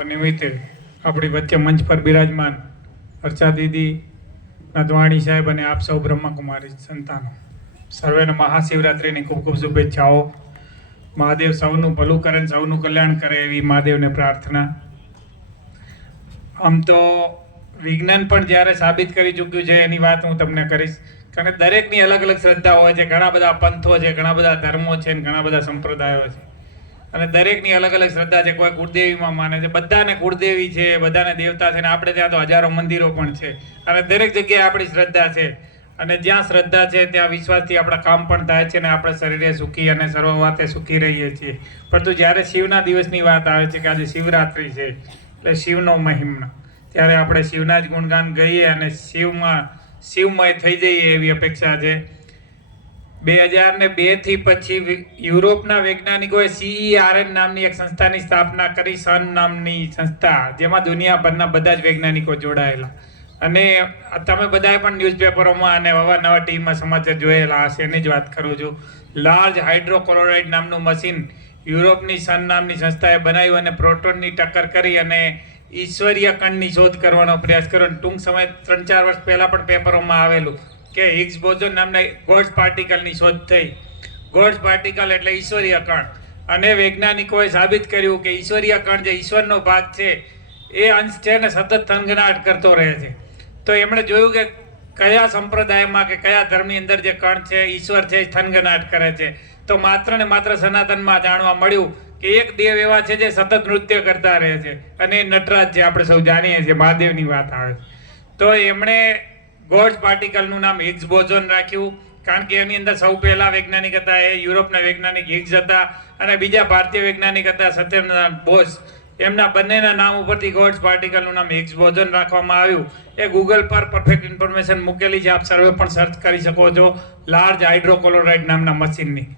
નિમિત્તે આપણી વચ્ચે મંચ પર બિરાજમાન અર્ચા દીદી, નદવાણી સાહેબ અને આપ સૌ બ્રહ્મકુમારી સંતાનો સર્વેને મહાશિવરાત્રિની ખૂબ ખૂબ શુભેચ્છાઓ. મહાદેવ સૌનું ભલું કરે ને સૌનું કલ્યાણ કરે એવી મહાદેવને પ્રાર્થના. આમ તો વિજ્ઞાન પણ જ્યારે સાબિત કરી ચૂક્યું છે એની વાત હું તમને કરીશ, કારણ કે દરેકની અલગ અલગ શ્રદ્ધા હોય છે. ઘણા બધા પંથો છે, ઘણા બધા ધર્મો છે, ઘણા બધા સંપ્રદાયો છે અને દરેકની અલગ અલગ શ્રદ્ધા છે. કોઈ કુળદેવીમાં માને છે, બધાને કુળદેવી છે, બધાને દેવતા છે, અને આપણે ત્યાં તો હજારો મંદિરો પણ છે અને દરેક જગ્યાએ આપણી શ્રદ્ધા છે. અને જ્યાં શ્રદ્ધા છે ત્યાં વિશ્વાસથી આપણા કામ પણ થાય છે અને આપણે શરીરે સુખી અને સર્વ વાતે સુખી રહીએ છીએ. પરંતુ જ્યારે શિવના દિવસની વાત આવે છે કે આજે શિવરાત્રિ છે એટલે શિવનો મહિમા, ત્યારે આપણે શિવના જ ગુણગાન ગઈએ અને શિવમય થઈ જઈએ એવી અપેક્ષા છે. 2002 થી પછી યુરોપના વૈજ્ઞાનિકોએ CERN નામની એક સંસ્થાની સ્થાપના કરી, સન નામની સંસ્થા, જેમાં દુનિયાભરના બધા જ વૈજ્ઞાનિકો જોડાયેલા. અને તમે બધાએ પણ ન્યૂઝપેપરોમાં અને અવારનવાર ટીવીમાં સમાચાર જોયેલા હશે, એની જ વાત કરું છું. લાર્જ હાઇડ્રોક્લોરાઇડ નામનું મશીન યુરોપની સન નામની સંસ્થાએ બનાવ્યું અને પ્રોટોનની ટક્કર કરી અને ઈશ્વરીય કણની શોધ કરવાનો પ્રયાસ કર્યો. ટૂંક સમય 3-4 વર્ષ પહેલા પણ પેપરોમાં આવેલું કે હિગ્સ બોઝોન નામના ગોડ્સ પાર્ટિકલની શોધ થઈ. ગોડ્સ પાર્ટિકલ એટલે ઈશ્વરીય કણ. અને વૈજ્ઞાનિકોએ સાબિત કર્યું કે ઈશ્વરીય કણ જે ઈશ્વરનો ભાગ છે એ અંશ છે ને સતત થનગનાટ કરતો રહે છે. તો એમણે જોયું કે કયા સંપ્રદાયમાં કે કયા ધર્મની અંદર જે કણ છે ઈશ્વર છે એ થનગનાટ કરે છે. તો માત્ર ને માત્ર સનાતનમાં જાણવા મળ્યું કે એક દેવ એવા છે જે સતત નૃત્ય કરતા રહે છે અને એ નટરાજ છે. આપણે સૌ જાણીએ છીએ, મહાદેવની વાત આવે છે. તો એમણે ગોડ્સ પાર્ટિકલનું નામ હિગ્સ બોઝોન રાખ્યું, કારણ કે એની અંદર સૌ પહેલા વૈજ્ઞાનિક હતા એ યુરોપના વૈજ્ઞાનિક હિગ્સ હતા અને બીજા ભારતીય વૈજ્ઞાનિક હતા સત્યનારાયણ બોઝ. એમના બંનેના નામ ઉપરથી ગોડ્સ પાર્ટિકલનું નામ હિગ્સ બોઝોન રાખવામાં આવ્યું. એ ગૂગલ પર પરફેક્ટ ઇન્ફોર્મેશન મૂકેલી છે, આપ સર્વે પણ સર્ચ કરી શકો છો. લાર્જ હાઇડ્રોક્લોરાઇડ નામના મશીનની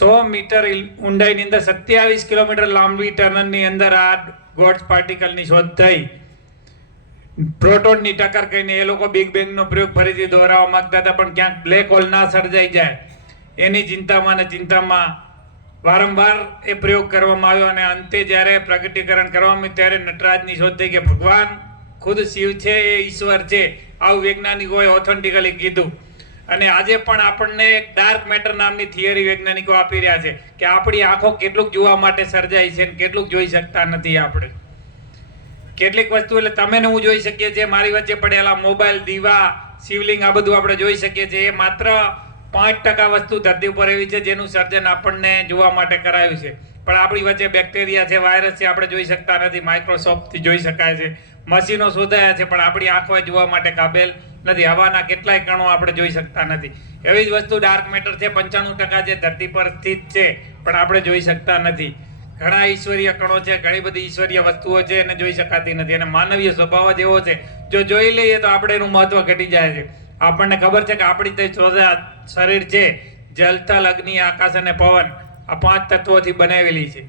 100 મીટર ઊંડાઈની અંદર 27 કિલોમીટર લાંબી ટનલની અંદર આ ગોડ્સ પાર્ટિકલની શોધ થઈ. પ્રોટોનની ટક્કર કરીને એ લોકો બિગ બેંગનો પ્રયોગ ફરીથી દોહરાવવા માંગતા હતા, પણ ક્યાંક બ્લેક હોલ ના સર્જાઈ જાય એની ચિંતામાં ને ચિંતામાં વારંવાર એ પ્રયોગ કરવામાં આવ્યો અને અંતે જ્યારે પ્રગટીકરણ કરવામાં ત્યારે નટરાજની શોધ થઈ કે ભગવાન ખુદ શિવ છે, એ ઈશ્વર છે. આવું વૈજ્ઞાનિકોએ ઓથેન્ટિકલી કીધું. અને આજે પણ આપણને ડાર્ક મેટર નામની થિયરી વૈજ્ઞાનિકો આપી રહ્યા છે કે આપણી આંખો કેટલુંક જોવા માટે સર્જાઈ છે અને કેટલુંક જોઈ શકતા નથી. આપણે કેટલીક વસ્તુ એટલે તમે ને હું જોઈ શકીએ છીએ, મારી વચ્ચે પડેલા મોબાઈલ, દીવા, શિવલિંગ, આ બધું આપણે જોઈ શકીએ છીએ. એ માત્ર 5% વસ્તુ ધરતી ઉપર એવી છે જેનું સર્જન આપણને જોવા માટે કરાયું છે. પણ આપણી વચ્ચે બેક્ટેરિયા છે, વાયરસ છે, આપણે જોઈ શકતા નથી. માઇક્રોસ્કોપથી જોઈ શકાય છે, મશીનો શોધાયા છે, પણ આપણી આંખોએ જોવા માટે કાબેલ નથી. હવાના કેટલાય કણો આપણે જોઈ શકતા નથી. એવી જ વસ્તુ ડાર્ક મેટર છે, 95% જે ધરતી પર સ્થિત છે પણ આપણે જોઈ શકતા નથી. ઘણા ઈશ્વરીય કણો છે, ઘણી બધી ઈશ્વરીય વસ્તુઓ છે એને જોઈ શકાતી નથી. અને માનવીય સ્વભાવ જ એવો છે, જો જોઈ લઈએ તો આપણે એનું મહત્વ ઘટી જાય છે. આપણને ખબર છે કે આપણી તે શરીર છે જલ, થલ, અગ્નિ, આકાશ અને પવન, આ 5 તત્વોથી બનાવેલી છે.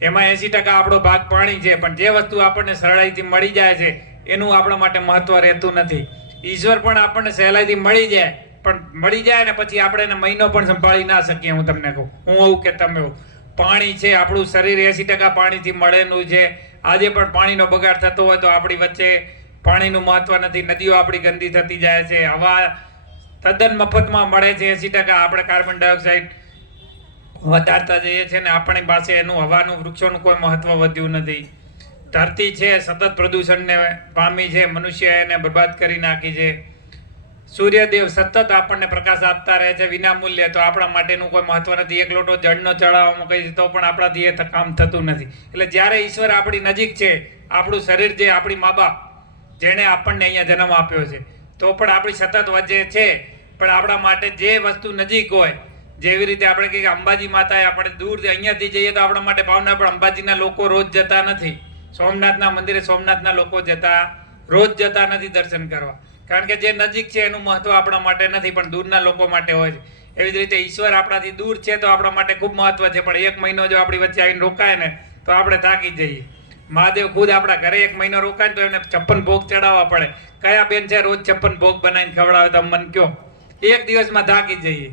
એમાં 80% આપણો ભાગ પાણી છે. પણ જે વસ્તુ આપણને સરળાઈથી મળી જાય છે એનું આપણા માટે મહત્વ રહેતું નથી. ઈશ્વર પણ આપણને સહેલાઈથી મળી જાય, પણ મળી જાય ને પછી આપણે એને મહિનો પણ સંભાળી ના શકીએ. હું તમને કહું, હું હોઉં કે તમે હોવ. પાણી છે, આપણું શરીર 80% પાણીથી મળેલું છે. આજે પણ પાણીનો બગાડ થતો હોય તો આપણી વચ્ચે પાણીનું મહત્વ નથી. નદીઓ આપણી ગંદી થતી જાય છે. હવા તદ્દન મફતમાં મળે છે 80%. આપણે કાર્બન ડાયોક્સાઇડ વધારતા જઈએ છીએ ને આપણી પાસે એનું હવાનું, વૃક્ષોનું કોઈ મહત્વ વધ્યું નથી. ધરતી છે સતત પ્રદૂષણને પામી છે, મનુષ્ય એને બરબાદ કરી નાખી છે. સૂર્યદેવ સતત આપણને પ્રકાશ આપતા રહે છે વિના મૂલ્યે, તો આપણા માટેનું કોઈ મહત્વ નથી. એક લોટો જળનો ચડાવવામાં કહીએ તો પણ આપણાથી એ કામ થતું નથી. એટલે જ્યારે ઈશ્વર આપણી નજીક છે, આપણું શરીર જે આપણી મા બાપ જેણે આપણને અહીંયા જન્મ આપ્યો છે, તો પણ આપણી સતત વચ્ચે છે. પણ આપણા માટે જે વસ્તુ નજીક હોય, જેવી રીતે આપણે કહીએ અંબાજી માતાએ આપણે દૂર અહીંયાથી જઈએ તો આપણા માટે ભાવના, પણ અંબાજીના લોકો રોજ જતા નથી. સોમનાથના મંદિરે સોમનાથના લોકો રોજ જતા નથી દર્શન કરવા, કારણ કે જે નજીક છે એનું મહત્વ આપણા માટે નથી પણ દૂરના લોકો માટે હોય છે. એવી જ રીતે ઈશ્વર આપણાથી દૂર છે તો આપણા માટે ખૂબ મહત્વ છે, પણ 1 મહિનો જો આપણી વચ્ચે આવીને રોકાય ને તો આપણે થાકી જઈએ. મહાદેવ ખુદ આપણા ઘરે 1 મહિનો રોકાય તો એને 56 ભોગ ચડાવવા પડે. કયા બેન છે રોજ 56 ભોગ બનાવીને ખવડાવે? તમે મને કહો. એક દિવસમાં થાકી જઈએ.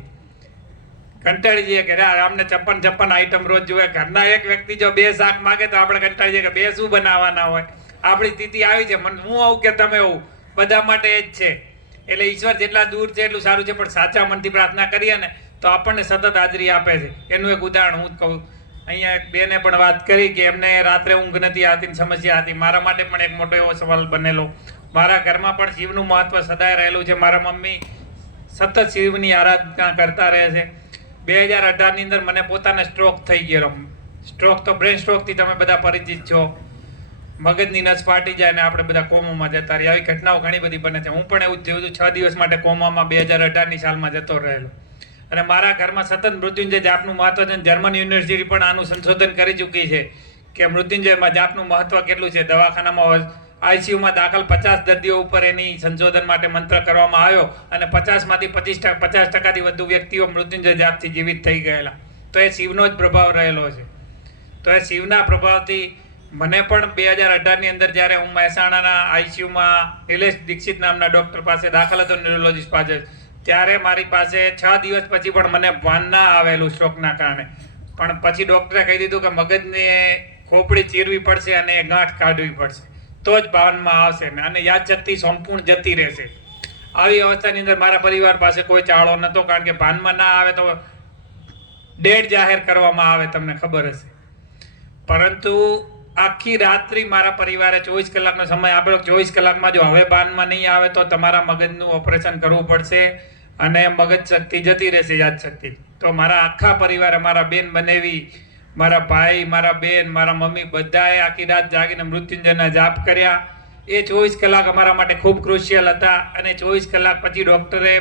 કંટાળી જઈએ કે આમને 56 આઈટમ રોજ જોઈએ. ઘરના એક વ્યક્તિ જો 2 શાક માગે તો આપણે કંટાળી જઈએ કે 2 શું બનાવવાના હોય. આપણી સ્થિતિ આવી છે, હું આવું કે તમે આવું, બધા માટે એ જ છે. એટલે ઈશ્વર જેટલા દૂર છે એટલું સારું છે, પણ સાચા મનથી પ્રાર્થના કરીએ ને તો આપણને સતત હાજરી આપે છે. એનું એક ઉદાહરણ હું જ કહું. અહીંયા એક બેને પણ વાત કરી કે એમને રાત્રે ઊંઘ નથી આવતી, સમસ્યા હતી. મારા માટે પણ એક મોટો એવો સવાલ બનેલો. મારા ઘરમાં પણ શિવનું મહત્વ સદાય રહેલું છે. મારા મમ્મી સતત શિવની આરાધના કરતા રહે છે. 2018 ની અંદર મને પોતાને સ્ટ્રોક થઈ ગયેલો. સ્ટ્રોક તો બ્રેન સ્ટ્રોકથી તમે બધા પરિચિત છો. મગજની નસ ફાટી જાય ને આપણે બધા કોમામાં જતા રહીએ. આવી ઘટનાઓ ઘણી બધી બને છે. હું પણ એવું જ જોયું છું. 6 દિવસ માટે કોમામાં 2018ની સાલમાં જતો રહેલો. અને મારા ઘરમાં સતત મૃત્યુંજય જાપનું મહત્વ છે. જર્મન યુનિવર્સિટી પણ આનું સંશોધન કરી ચૂકી છે કે મૃત્યુંજયમાં જાપનું મહત્વ કેટલું છે. દવાખાનામાં આઈસીયુમાં દાખલ 50 દર્દીઓ ઉપર એની સંશોધન માટે મંત્ર કરવામાં આવ્યો અને 50માંથી 50%થી વધુ વ્યક્તિઓ મૃત્યુંજય જાપથી જીવિત થઈ ગયેલા. તો એ શિવનો જ પ્રભાવ રહેલો છે. તો એ શિવના પ્રભાવથી મને પણ 2018ની અંદર જ્યારે હું મહેસાણાના આઈસીયુમાં નિલેશ દીક્ષિત નામના ડૉક્ટર પાસે દાખલ હતો, ન્યુરોલોજીસ્ટ પાસે, ત્યારે મારી પાસે 6 દિવસ પછી પણ મને ભાન ના આવેલું સ્ટ્રોકના કારણે. પણ પછી ડૉક્ટરે કહી દીધું કે મગજને ખોપડી ચીરવી પડશે અને ગાંઠ કાઢવી પડશે તો જ ભાનમાં આવશે અને યાદશક્તિ સંપૂર્ણ જતી રહેશે. આવી અવસ્થાની અંદર મારા પરિવાર પાસે કોઈ ચાળો નહોતો, કારણ કે ભાનમાં ના આવે તો ડેડ જાહેર કરવામાં આવે, તમને ખબર હશે. પરંતુ આખી રાત્રિ મારા પરિવારે 24 કલાકનો સમય આપેલો. 24 કલાકમાં જો હવે ભાનમાં નહીં આવે તો તમારા મગજનું ઓપરેશન કરવું પડશે અને મગજ શક્તિ જતી રહેશે, યાદશક્તિ. તો મારા આખા પરિવારે, મારા બેન બનેવી, મારા ભાઈ, મારા બેન, મારા મમ્મી, બધાએ આખી રાત જાગીને મૃત્યુંજયના જાપ કર્યા. એ 24 કલાક અમારા માટે ખૂબ ક્રુશિયલ હતા. અને 24 કલાક પછી ડૉક્ટરે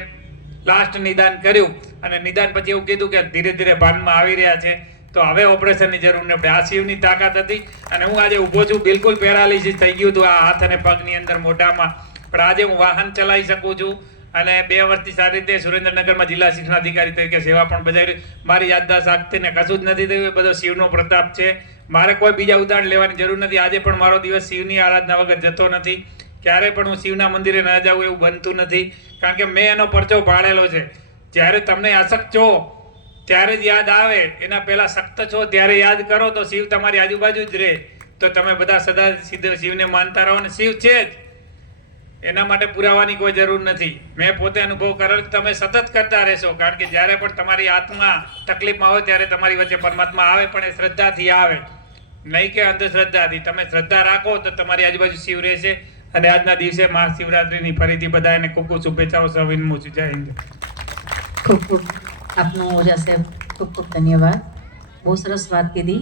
લાસ્ટ નિદાન કર્યું અને નિદાન પછી એવું કીધું કે ધીરે ધીરે ભાનમાં આવી રહ્યા છે, તો હવે ઓપરેશનની જરૂર નથી. આ શિવની તાકાત હતી. અને હું આજે ઊભો છું, બિલકુલ પેરાલિસિસ થઈ ગયું હતું આ હાથ અને પગની અંદર, મોઢામાં, પણ આજે હું વાહન ચલાવી શકું છું. અને 2 વર્ષથી સારી રીતે સુરેન્દ્રનગરમાં જિલ્લા શિક્ષણાધિકારી તરીકે સેવા પણ બજાવી. મારી યાદદાસ્ત શક્તિને કશું જ નથી થયું. એ બધો શિવનો પ્રતાપ છે. મારે કોઈ બીજા ઉદાહરણ લેવાની જરૂર નથી. આજે પણ મારો દિવસ શિવની આરાધના વગર જતો નથી. ક્યારે પણ હું શિવના મંદિરે ન જાઉં એવું બનતું નથી, કારણ કે મેં એનો પરચો પાડેલો છે. જ્યારે તમને અશક્ત છો ત્યારે જ યાદ આવે, એના પહેલા સખ્ત છો ત્યારે યાદ કરો તો શિવ તમારી આજુબાજુ જ રહે. તો તમે બધા સદા શિવને માનતા રહો. અને શિવ છે જ, એના માટે પુરાવાની કોઈ જરૂર નથી. મેં પોતે અનુભવ કરેલો. તમે સતત કરતા રહેશો, કારણ કે જ્યારે પણ તમારી આત્મા તકલીફમાં હોય ત્યારે તમારી વચ્ચે પરમાત્મા આવે, પણ એ શ્રદ્ધાથી આવે, નહીં કે અંધશ્રદ્ધાથી. તમે શ્રદ્ધા રાખો તો તમારી આજુબાજુ શિવ રહેશે. અને આજના દિવસે મહાશિવરાત્રિની ફરીથી બધાને ખૂબ ખૂબ શુભેચ્છાઓ સહ વિનમું છું. જય હિન્દ. ખૂબ ખૂબ આપનો ઓજા સાહેબ, ખૂબ ખૂબ ધન્યવાદ. બહુ સરસ વાત કીધી.